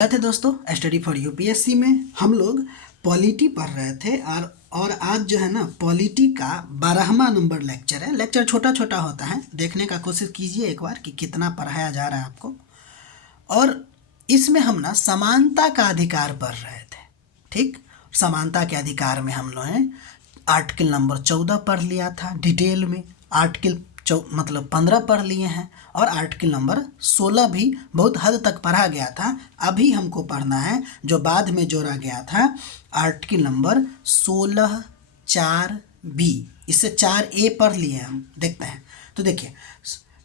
थे दोस्तों, study for UPSC में हम लोग पॉलिटी पढ़ रहे थे और आज जो है ना पॉलिटी का 12वां नंबर लेक्चर है। लेक्चर छोटा छोटा होता है, देखने का कोशिश कीजिए एक बार कि कितना पढ़ाया जा रहा है आपको। और इसमें हम ना समानता का अधिकार पढ़ रहे थे। ठीक, समानता के अधिकार में हम लोगों ने आर्टिकल नंबर 14 पढ़ लिया था डिटेल में, आर्टिकल 15 पढ़ लिए हैं और आर्टिकल नंबर 16 भी बहुत हद तक पढ़ा गया था। अभी हमको पढ़ना है जो बाद में जोड़ा गया था, आर्टिकल नंबर 16 4B। इससे 4A पढ़ लिए हम, देखते हैं। तो देखिए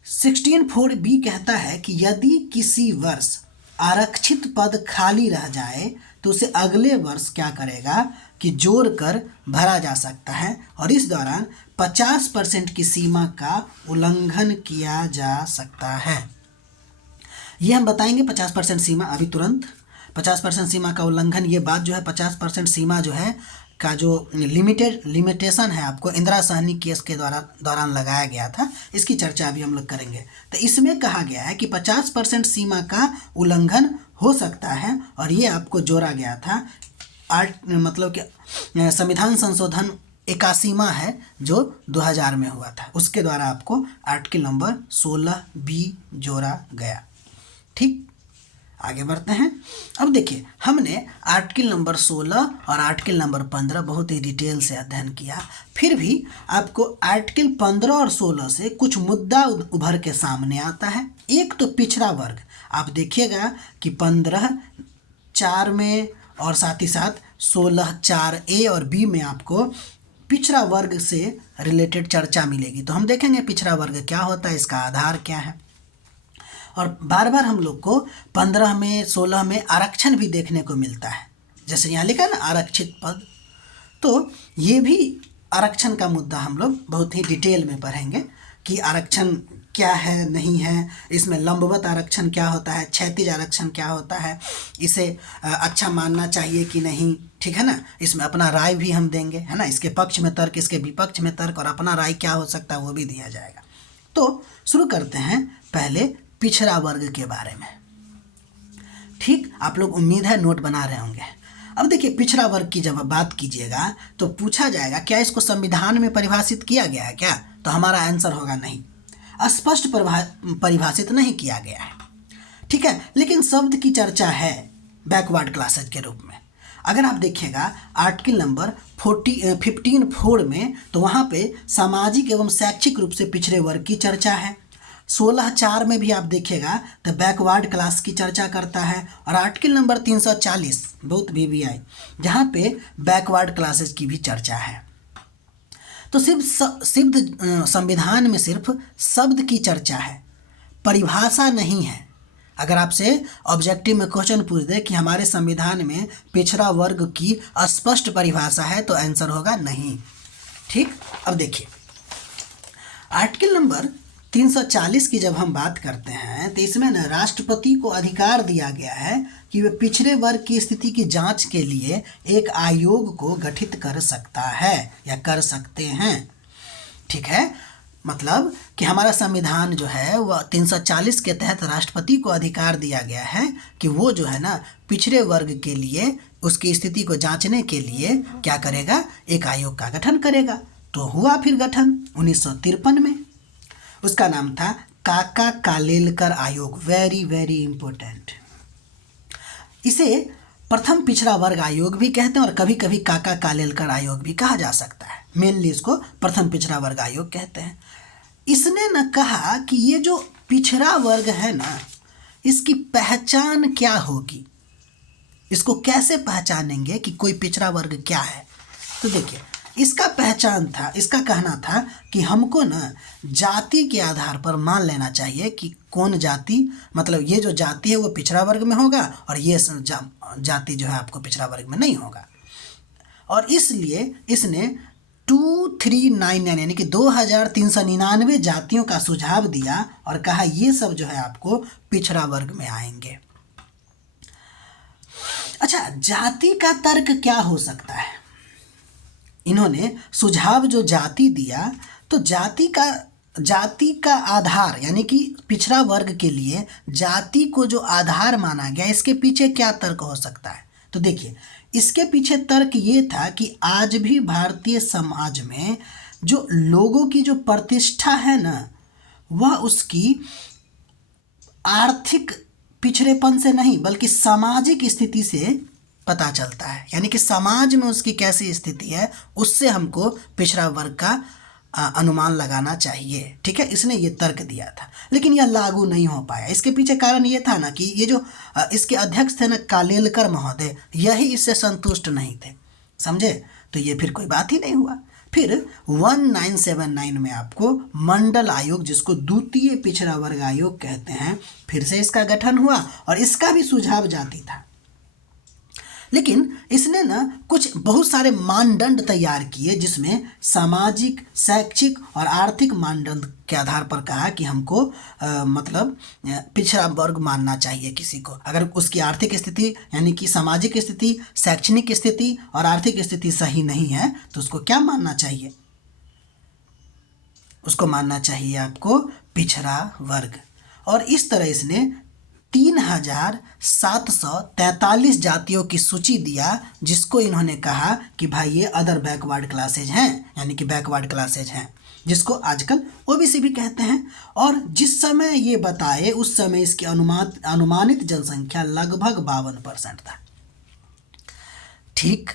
16(4)B कहता है कि यदि किसी वर्ष आरक्षित पद खाली रह जाए तो उसे अगले वर्ष क्या करेगा कि जोड़कर भरा जा सकता है और इस दौरान 50% की सीमा का उल्लंघन किया जा सकता है। ये हम बताएंगे 50% सीमा अभी तुरंत। 50% सीमा का उल्लंघन, ये बात जो है 50% सीमा जो है का जो लिमिटेशन है आपको इंदिरा सहनी केस के दौरान लगाया गया था, इसकी चर्चा अभी हम लोग करेंगे। तो इसमें कहा गया है कि 50% सीमा का उल्लंघन हो सकता है और ये आपको जोड़ा गया था संविधान संशोधन 81वां है जो 2000 में हुआ था, उसके द्वारा आपको आर्टिकल नंबर 16B जोड़ा गया। ठीक, आगे बढ़ते हैं। अब देखिए हमने आर्टिकल नंबर 16 और आर्टिकल नंबर 15 बहुत ही डिटेल से अध्ययन किया, फिर भी आपको आर्टिकल 15 और 16 से कुछ मुद्दा उभर के सामने आता है। एक तो पिछड़ा वर्ग, आप देखिएगा कि 15(4) में और साथ ही साथ 16(4)A और B में आपको पिछड़ा वर्ग से रिलेटेड चर्चा मिलेगी। तो हम देखेंगे पिछड़ा वर्ग क्या होता है, इसका आधार क्या है। और बार बार हम लोग को 15 में 16 में आरक्षण भी देखने को मिलता है, जैसे यहाँ लिखा ना आरक्षित पद, तो ये भी आरक्षण का मुद्दा हम लोग बहुत ही डिटेल में पढ़ेंगे कि आरक्षण क्या है, नहीं है, इसमें लंबवत आरक्षण क्या होता है, क्षैतिज आरक्षण क्या होता है, इसे अच्छा मानना चाहिए कि नहीं। ठीक है ना, इसमें अपना राय भी हम देंगे, है ना, इसके पक्ष में तर्क, इसके विपक्ष में तर्क और अपना राय क्या हो सकता है वो भी दिया जाएगा। तो शुरू करते हैं पहले पिछड़ा वर्ग के बारे में। ठीक, आप लोग उम्मीद है नोट बना रहे होंगे। अब देखिए पिछड़ा वर्ग की जब बात कीजिएगा तो पूछा जाएगा क्या इसको संविधान में परिभाषित किया गया है क्या, तो हमारा आंसर होगा नहीं, स्पष्ट परिभाषित नहीं किया गया है। ठीक है, लेकिन शब्द की चर्चा है बैकवर्ड क्लासेज के रूप में। अगर आप देखिएगा आर्टिकल नंबर 15(4) में, तो वहाँ पे सामाजिक एवं शैक्षिक रूप से पिछड़े वर्ग की चर्चा है। 16(4) में भी आप देखिएगा तो बैकवर्ड क्लास की चर्चा करता है और आर्टिकल नंबर 340 बहुत BBI जहाँ पे बैकवर्ड क्लासेस की भी चर्चा है। तो सिर्फ संविधान में सिर्फ शब्द की चर्चा है, परिभाषा नहीं है। अगर आपसे ऑब्जेक्टिव में क्वेश्चन पूछ दे कि हमारे संविधान में पिछड़ा वर्ग की स्पष्ट परिभाषा है, तो आंसर होगा नहीं। ठीक, अब देखिए आर्टिकल नंबर 340 की जब हम बात करते हैं तो इसमें न राष्ट्रपति को अधिकार दिया गया है कि वे पिछड़े वर्ग की स्थिति की जांच के लिए एक आयोग को गठित कर सकता है या कर सकते हैं। ठीक है, मतलब कि हमारा संविधान जो है वह 340 के तहत राष्ट्रपति को अधिकार दिया गया है कि वो जो है ना पिछड़े वर्ग के लिए उसकी स्थिति को जांचने के लिए क्या करेगा, एक आयोग का गठन करेगा। तो हुआ फिर गठन 1953 में, उसका नाम था काका कालेलकर आयोग। वेरी वेरी इंपॉर्टेंट, इसे प्रथम पिछड़ा वर्ग आयोग भी कहते हैं और कभी कभी काका कालेलकर आयोग भी कहा जा सकता है। मेनली इसको प्रथम पिछड़ा वर्ग आयोग कहते हैं। इसने न कहा कि ये जो पिछड़ा वर्ग है ना, इसकी पहचान क्या होगी, इसको कैसे पहचानेंगे कि कोई पिछड़ा वर्ग क्या है। तो देखिए इसका पहचान था, इसका कहना था कि हमको ना जाति के आधार पर मान लेना चाहिए कि कौन जाति, मतलब ये जो जाति है वो पिछड़ा वर्ग में होगा और ये जाति जो है आपको पिछड़ा वर्ग में नहीं होगा। और इसलिए इसने 2399 यानी कि 2399 जातियों का सुझाव दिया और कहा ये सब जो है आपको पिछड़ा वर्ग में आएंगे। अच्छा, जाति का तर्क क्या हो सकता है? इन्होंने सुझाव जो जाति दिया, तो जाति का जाति का आधार यानी कि पिछड़ा वर्ग के लिए जाति को जो आधार माना गया, इसके पीछे क्या तर्क हो सकता है? तो देखिए, इसके पीछे तर्क ये था कि आज भी भारतीय समाज में जो लोगों की जो प्रतिष्ठा है ना, वह उसकी आर्थिक पिछड़ेपन से नहीं बल्कि सामाजिक स्थिति से पता चलता है। यानी कि समाज में उसकी कैसी स्थिति है, उससे हमको पिछड़ा वर्ग का अनुमान लगाना चाहिए। ठीक है, इसने ये तर्क दिया था, लेकिन यह लागू नहीं हो पाया। इसके पीछे कारण ये था ना कि ये जो इसके अध्यक्ष थे ना कालेलकर महोदय, यही इससे संतुष्ट नहीं थे, समझे? तो ये फिर कोई बात ही नहीं हुआ। फिर 1979 में आपको मंडल आयोग, जिसको द्वितीय पिछड़ा वर्ग आयोग कहते हैं, फिर से इसका गठन हुआ और इसका भी सुझाव जाति था। लेकिन इसने ना कुछ बहुत सारे मानदंड तैयार किए, जिसमें सामाजिक, शैक्षिक और आर्थिक मानदंड के आधार पर कहा कि हमको मतलब पिछड़ा वर्ग मानना चाहिए किसी को, अगर उसकी आर्थिक स्थिति यानी कि सामाजिक स्थिति, शैक्षणिक स्थिति और आर्थिक स्थिति सही नहीं है तो उसको क्या मानना चाहिए? उसको मानना चाहिए आपको पिछड़ा वर्ग। और इस तरह इसने 3743 जातियों की सूची दिया, जिसको इन्होंने कहा कि भाई ये अदर बैकवर्ड क्लासेज हैं, यानी कि बैकवर्ड क्लासेज हैं, जिसको आजकल ओबीसी भी कहते हैं। और जिस समय ये बताए उस समय इसकी अनुमानित जनसंख्या लगभग 52% था। ठीक,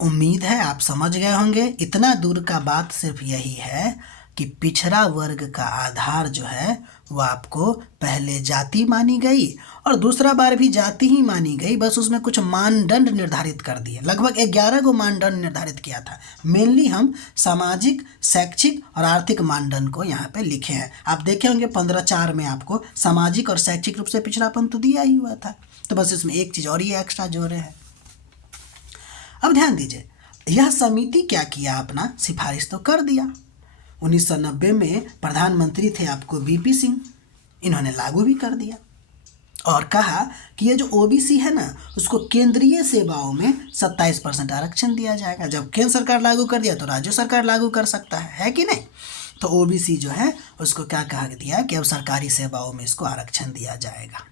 उम्मीद है आप समझ गए होंगे। इतना दूर का बात सिर्फ यही है कि पिछड़ा वर्ग का आधार जो है वो आपको पहले जाति मानी गई और दूसरा बार भी जाति ही मानी गई, बस उसमें कुछ मानदंड निर्धारित कर दिए। लगभग 11 को मानदंड निर्धारित किया था। मेनली हम सामाजिक, शैक्षिक और आर्थिक मानदंड को यहाँ पे लिखे हैं। आप देखे होंगे 15(4) में आपको सामाजिक और शैक्षिक रूप से पिछड़ापन तो दिया ही हुआ था, तो बस इसमें एक चीज़ और ये एक्स्ट्रा जोड़े हैं। अब ध्यान दीजिए, यह समिति क्या किया, अपना सिफारिश तो कर दिया। 1990 में प्रधानमंत्री थे आपको वीपी सिंह, इन्होंने लागू भी कर दिया और कहा कि ये जो ओबीसी है ना, उसको केंद्रीय सेवाओं में 27% आरक्षण दिया जाएगा। जब केंद्र सरकार लागू कर दिया तो राज्य सरकार लागू कर सकता है कि नहीं? तो ओबीसी जो है उसको क्या कहा दिया कि अब सरकारी सेवाओं में इसको आरक्षण दिया जाएगा।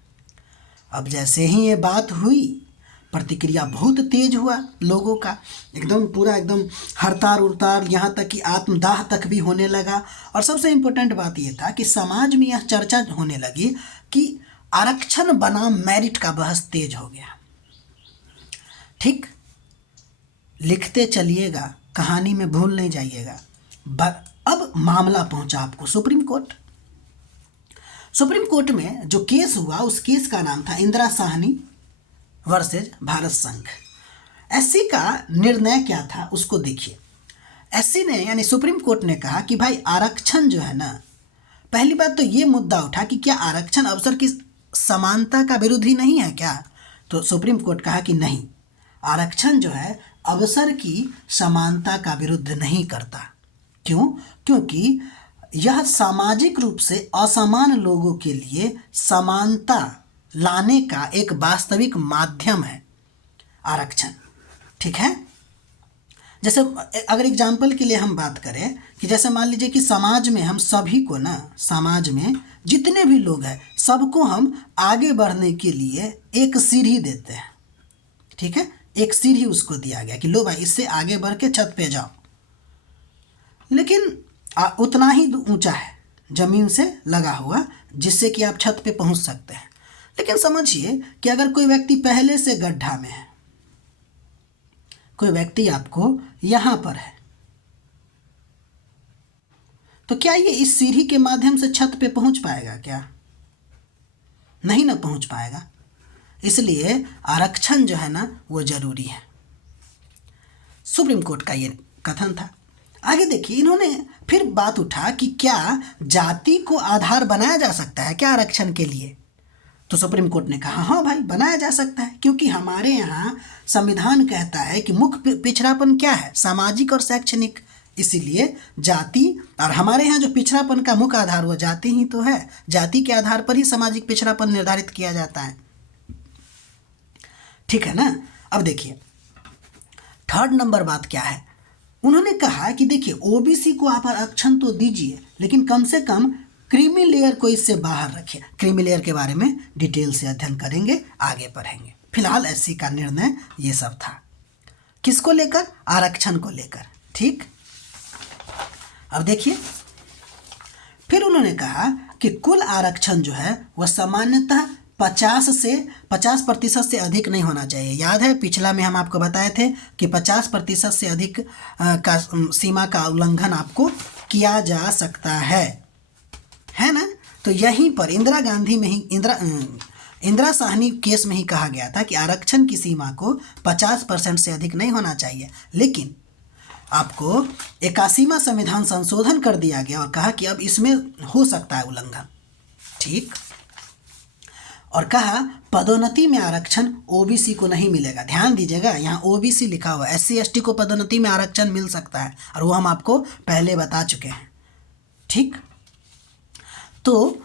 अब जैसे ही ये बात हुई, प्रतिक्रिया बहुत तेज हुआ लोगों का, एकदम पूरा एकदम हड़ताल उड़ताल, यहाँ तक कि आत्मदाह तक भी होने लगा। और सबसे इम्पोर्टेंट बात ये था कि समाज में यह चर्चा होने लगी कि आरक्षण बनाम मेरिट का बहस तेज हो गया। ठीक, लिखते चलिएगा, कहानी में भूल नहीं जाइएगा। अब मामला पहुंचा आपको सुप्रीम कोर्ट। सुप्रीम कोर्ट में जो केस हुआ, उस केस का नाम था इंदिरा साहनी वर्सेज भारत संघ। एससी का निर्णय क्या था उसको देखिए। एससी ने यानी सुप्रीम कोर्ट ने कहा कि भाई आरक्षण जो है ना, पहली बात तो ये मुद्दा उठा कि क्या आरक्षण अवसर की समानता का विरोधी नहीं है क्या? तो सुप्रीम कोर्ट कहा कि नहीं, आरक्षण जो है अवसर की समानता का विरुद्ध नहीं करता। क्यों? क्योंकि यह सामाजिक रूप से असमान लोगों के लिए समानता लाने का एक वास्तविक माध्यम है आरक्षण। ठीक है, जैसे अगर एग्जाम्पल के लिए हम बात करें कि जैसे मान लीजिए कि समाज में हम सभी को ना, समाज में जितने भी लोग हैं सबको हम आगे बढ़ने के लिए एक सीढ़ी देते हैं। ठीक है, एक सीढ़ी उसको दिया गया कि लो भाई इससे आगे बढ़ के छत पे जाओ, लेकिन उतना ही ऊंचा है जमीन से लगा हुआ जिससे कि आप छत पे पहुंच सकते हैं। लेकिन समझिए कि अगर कोई व्यक्ति पहले से गड्ढा में है, कोई व्यक्ति आपको यहाँ पर है, तो क्या ये इस सीढ़ी के माध्यम से छत पे पहुंच पाएगा क्या? नहीं ना पहुंच पाएगा। इसलिए आरक्षण जो है ना वो जरूरी है। सुप्रीम कोर्ट का ये कथन था। आगे देखिए, इन्होंने फिर बात उठा कि क्या जाति को आधार बनाया जा सकता है क्या आरक्षण के लिए? तो सुप्रीम कोर्ट ने कहा हाँ भाई बनाया जा सकता है, क्योंकि हमारे यहाँ संविधान कहता है कि मुख्य पिछड़ापन क्या है, सामाजिक और शैक्षणिक। इसीलिए जाति, और हमारे यहाँ जो पिछड़ापन का मुख्य आधार वो जाति ही तो है। जाति के आधार पर ही सामाजिक पिछड़ापन निर्धारित किया जाता है। ठीक है ना? अब देखिए 3rd नंबर बात क्या है, उन्होंने कहा कि देखिए ओबीसी को आप आरक्षण तो दीजिए, लेकिन कम से कम क्रीमी लेयर को इससे बाहर रखिए। क्रीमी लेयर के बारे में डिटेल से अध्ययन करेंगे, आगे पढ़ेंगे। फिलहाल एससी का निर्णय ये सब था। किसको लेकर? आरक्षण को लेकर। ठीक, अब देखिए फिर उन्होंने कहा कि कुल आरक्षण जो है वह सामान्यतः 50% से अधिक नहीं होना चाहिए। याद है पिछला में हम आपको बताए थे कि 50% से अधिक का सीमा का उल्लंघन आपको किया जा सकता है ना। तो यहीं पर इंदिरा गांधी में ही इंदिरा साहनी केस में ही कहा गया था कि आरक्षण की सीमा को 50% से अधिक नहीं होना चाहिए, लेकिन आपको 81वां संविधान संशोधन कर दिया गया और कहा कि अब इसमें हो सकता है उल्लंघन। ठीक, और कहा पदोन्नति में आरक्षण ओबीसी को नहीं मिलेगा। ध्यान दीजिएगा, यहाँ ओबीसी लिखा हुआ है, एससी एसटी को पदोन्नति में आरक्षण मिल सकता है, और वो हम आपको पहले बता चुके हैं। ठीक, तो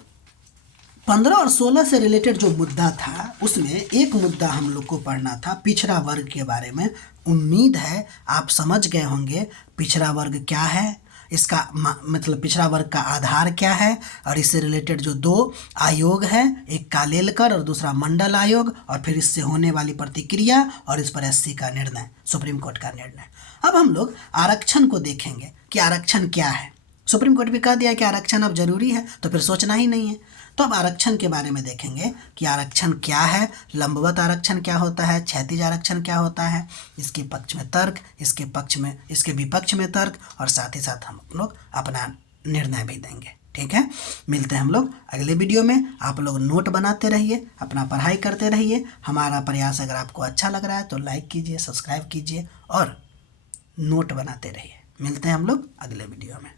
15 और 16 से रिलेटेड जो मुद्दा था उसमें एक मुद्दा हम लोग को पढ़ना था पिछड़ा वर्ग के बारे में। उम्मीद है आप समझ गए होंगे पिछड़ा वर्ग क्या है, इसका मतलब पिछड़ा वर्ग का आधार क्या है, और इससे रिलेटेड जो 2 आयोग है, एक कालेलकर और दूसरा मंडल आयोग, और फिर इससे होने वाली प्रतिक्रिया और इस पर एससी का निर्णय, सुप्रीम कोर्ट का निर्णय। अब हम लोग आरक्षण को देखेंगे कि आरक्षण क्या है। सुप्रीम कोर्ट भी कह दिया कि आरक्षण अब जरूरी है, तो फिर सोचना ही नहीं है। तो अब आरक्षण के बारे में देखेंगे कि आरक्षण क्या है, लंबवत आरक्षण क्या होता है, क्षैतिज आरक्षण क्या होता है, इसके पक्ष में तर्क, इसके विपक्ष में तर्क, और साथ ही साथ हम लोग अपना निर्णय भी देंगे। ठीक है, मिलते हैं हम लोग अगले वीडियो में। आप लोग नोट बनाते रहिए, अपना पढ़ाई करते रहिए। हमारा प्रयास अगर आपको अच्छा लग रहा है तो लाइक कीजिए, सब्सक्राइब कीजिए और नोट बनाते रहिए। मिलते हैं हम लोग अगले वीडियो में।